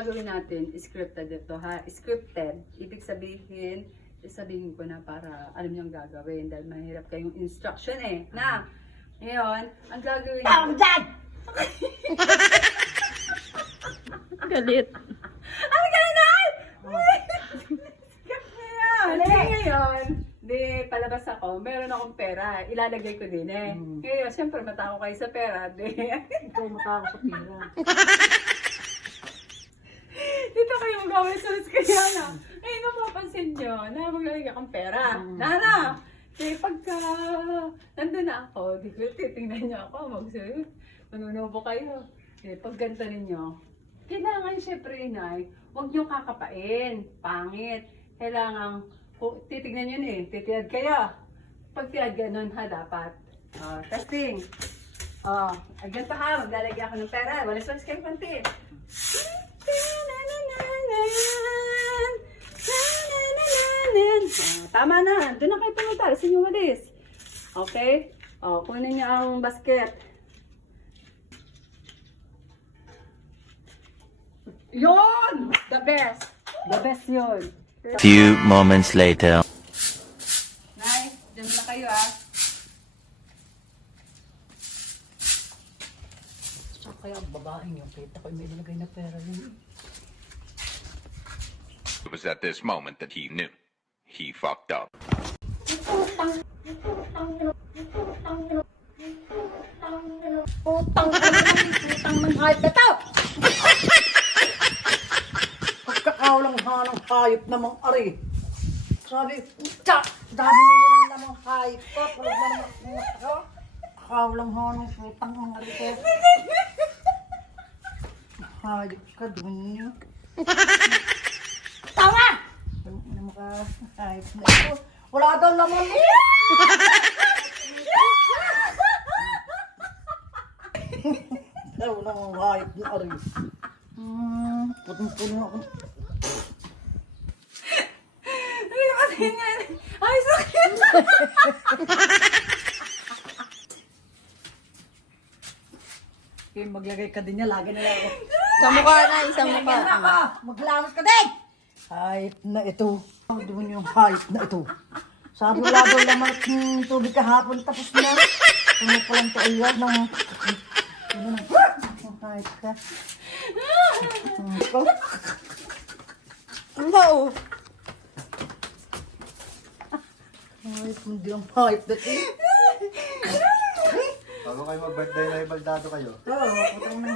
gagawin natin, scripted ito ha. Scripted. Ibig sabihin, sabihin ko na para alam niyo ang gagawin dahil mahirap kayong instruction eh. Na, ngayon, ang gagawin Tawag dyan! Galit. Ano. Di ngayon, di palabas ako, meron akong pera, ilalagay ko din eh. Hmm. Ngayon, syempre matako kayo sa pera, di. Ikaw matako sa pira. Dito kayo gawin sa kaya na. Ay, mapapansin nyo na maglalagay akong pera. Mm. Nana! Eh, pagka nandun na ako, di ko titingnan niyo ako, magsabi, manunubo kayo. Eh, pag ganito ninyo, kailangan syempre, inay, huwag niyo kakapain, pangit. Kailangan, kung titignan niyo eh, titiyad kayo. Pag tiyad ganun ha, dapat. Oh, testing. Oh, ay ganito ha, maglalagay ako ng pera. Walis-walis kayo panti. Oh, tama na. Doon na kayo pumunta. Sa inyo walis. Okay? O, kunin niyo ang basket. Yon! The best. The best yun. Few moments later. Nay, dyan na kayo ah. Kaya ang babaeng yung kita ko may nilagay na pera yun? It was at this moment that he knew. He fucked up. Putang ng putang ng hayop na to! Pagkakaulang hanang hayop namang ari. Sabi, tsa! Dami mo lang namang hayop ko. Pulog na naman mga tao. Kaulang hanang putang ng ari ko. Hayop ka dun niyo. Tama! Ano mo ka hayop na ito? Wala daw laman niya! Daw namang hayop na ari. Hmm, putong-puno ako. Ay, kasi nga. Ay, sakit. Okay, maglagay ka din niya, lagi na lang ako. Sa mukha na, isang mukha. Yan ako, maglawas ka din! Hayop na ito. Ano doon yung hayop na ito? Daw naman ng tubig kahapon tapos na. Ano pa lang tayo yan ng... Ano na? Hayop ka. No. Hayop, hindi ang hayop na ito. Bago kayo mag-birthday na ibaldado kayo. Oo, putang na